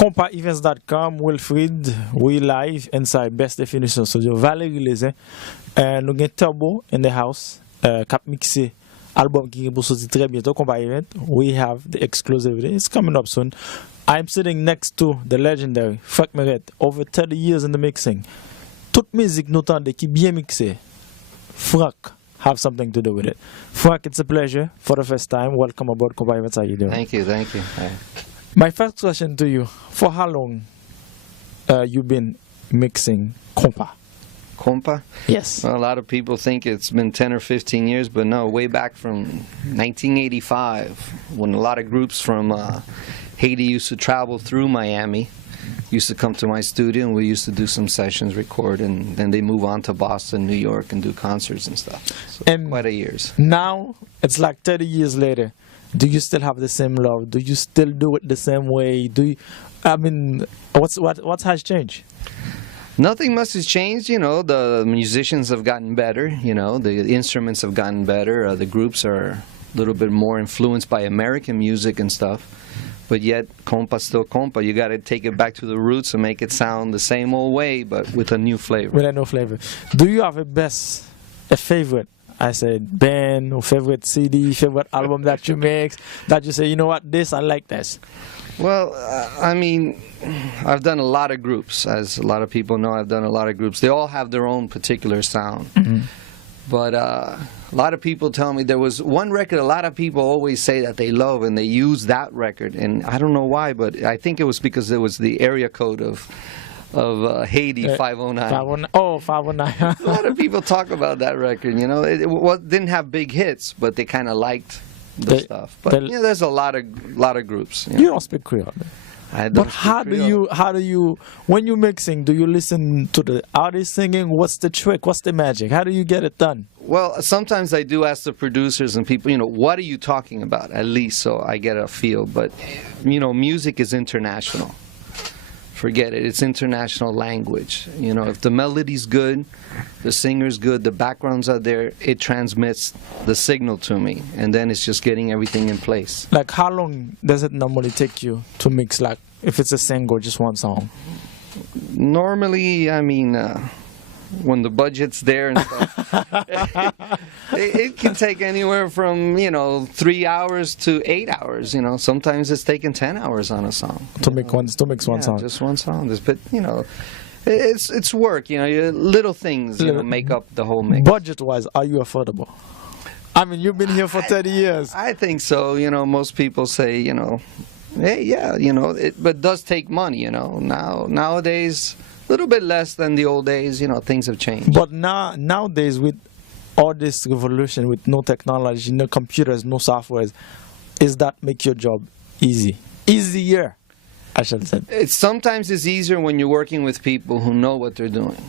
Konpaevents.com, Wilfrid, we live inside Best Definition Studio. Valérie Lezin, nous avons Turbo in the house, cap mixé, album qui est pour sortir très bientôt, Konpaevents. We have the exclusivity. It's coming up soon. I'm sitting next to the legendary Miret, over 30 years in the mixing. Toute musique nous tente qui bien mixée. Frank have something to do with it. Frank, it's a pleasure for the first time. Welcome aboard Konpaevents. How you doing? Thank you, thank you. Hi. My first question to you, for how long you been mixing compa? Compa? Yes. Well, a lot of people think it's been 10 or 15 years, but no, way back from 1985, when a lot of groups from Haiti used to travel through Miami, used to come to my studio, and we used to do some sessions, record, and then they move on to Boston, New York, and do concerts and stuff. So And quite a years. now, it's like 30 years later. Do you still have the same love? Do you still do it the same way? Do you, I mean, what has changed? Nothing much has changed, you know. The musicians have gotten better, you know. The instruments have gotten better. The groups are a little bit more influenced by American music and stuff. But yet, compa still compa. You got to take it back to the roots and make it sound the same old way, but with a new flavor. With a new flavor. Do you have a favorite? I said band or favorite CD, favorite album that you mix, that you say, you know what, this, I like this. Well, I mean, I've done a lot of groups. As a lot of people know, I've done a lot of groups. They all have their own particular sound. Mm-hmm. But a lot of people tell me there was one record a lot of people always say that they love, and they use that record. And I don't know why, but I think it was because it was the area code of Haiti, 509. 509. A lot of people talk about that record, you know. It didn't have big hits, but they kind of liked the stuff. But yeah, there's a lot of groups. You don't speak Creole. But how do you, when you're mixing, do you listen to the artist singing? What's the trick? What's the magic? How do you get it done? Well, sometimes I do ask the producers and people, you know, what are you talking about, at least, so I get a feel. But, you know, music is international. Forget it. It's international language. You know, if the melody's good, the singer's good, the backgrounds are there, it transmits the signal to me, and then it's just getting everything in place. Like, how long does it normally take you to mix, like, if it's a single, just one song? Normally, I mean, when the budget's there and stuff, it can take anywhere from, you know, 3 hours to 8 hours. You know, sometimes it's taking 10 hours on a song. To mix one song. Just one song. But you know, it's work. You know, little things make up the whole mix. Budget-wise, are you affordable? I mean, you've been here for 30 years. I think so. You know, most people say, you know, hey, yeah, you know, but it does take money. You know, nowadays. A little bit less than the old days, you know, things have changed. But nowadays, with all this revolution, with no technology, no computers, no softwares, is that make your job easy? Easier, I should say. Sometimes it's easier when you're working with people who know what they're doing.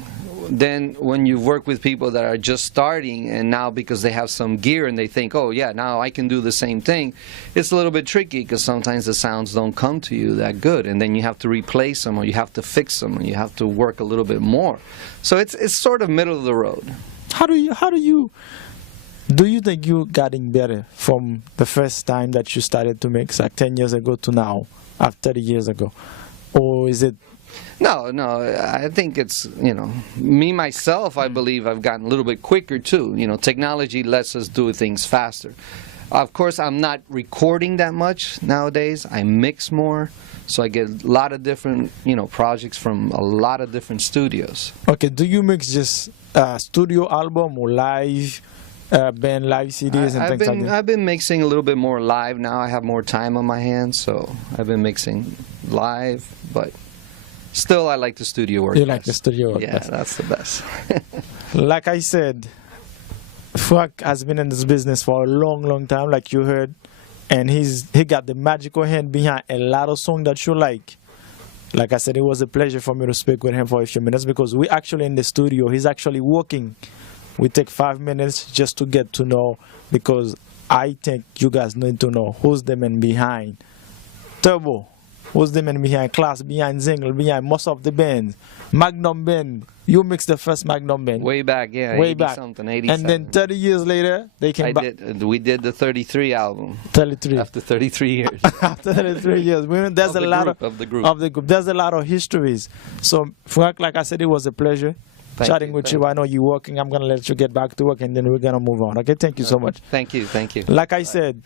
Then when you work with people that are just starting, and now because they have some gear and they think, oh yeah, now I can do the same thing, it's a little bit tricky because sometimes the sounds don't come to you that good, and then you have to replace them or you have to fix them and you have to work a little bit more. So it's sort of middle of the road. Do you think you're getting better from the first time that you started to mix, like 10 years ago to now, after 30 years ago? Or is it? No, I think it's, you know, me, myself, I believe I've gotten a little bit quicker too. You know, technology lets us do things faster. Of course, I'm not recording that much nowadays. I mix more, so I get a lot of different, you know, projects from a lot of different studios. Okay, do you mix just studio album or live, band live CDs and things like that? I've been mixing a little bit more live now. I have more time on my hands, so I've been mixing live, but still, I like the studio work. You like the studio work? Yeah, that's the best. Like I said, Frank has been in this business for a long, long time, like you heard, and he got the magical hand behind a lot of songs that you like. Like I said, it was a pleasure for me to speak with him for a few minutes because we actually in the studio. He's actually working. We take 5 minutes just to get to know, because I think you guys need to know who's the man behind Turbo was the man behind Class, behind Zingle, behind most of the bands. Magnum Band, you mixed the first Magnum Band. Way back, yeah, way 80 back. something, 87. And then 30 years later, they came back. We did the 33 album. 33. After 33 years. After 33 years. There's Of a the lot group, of of the group. Of the group. There's a lot of histories. So, Frank, like I said, it was a pleasure chatting with you. I know you're working. I'm going to let you get back to work, and then we're going to move on. Okay, thank you so much. Thank you. Like I said,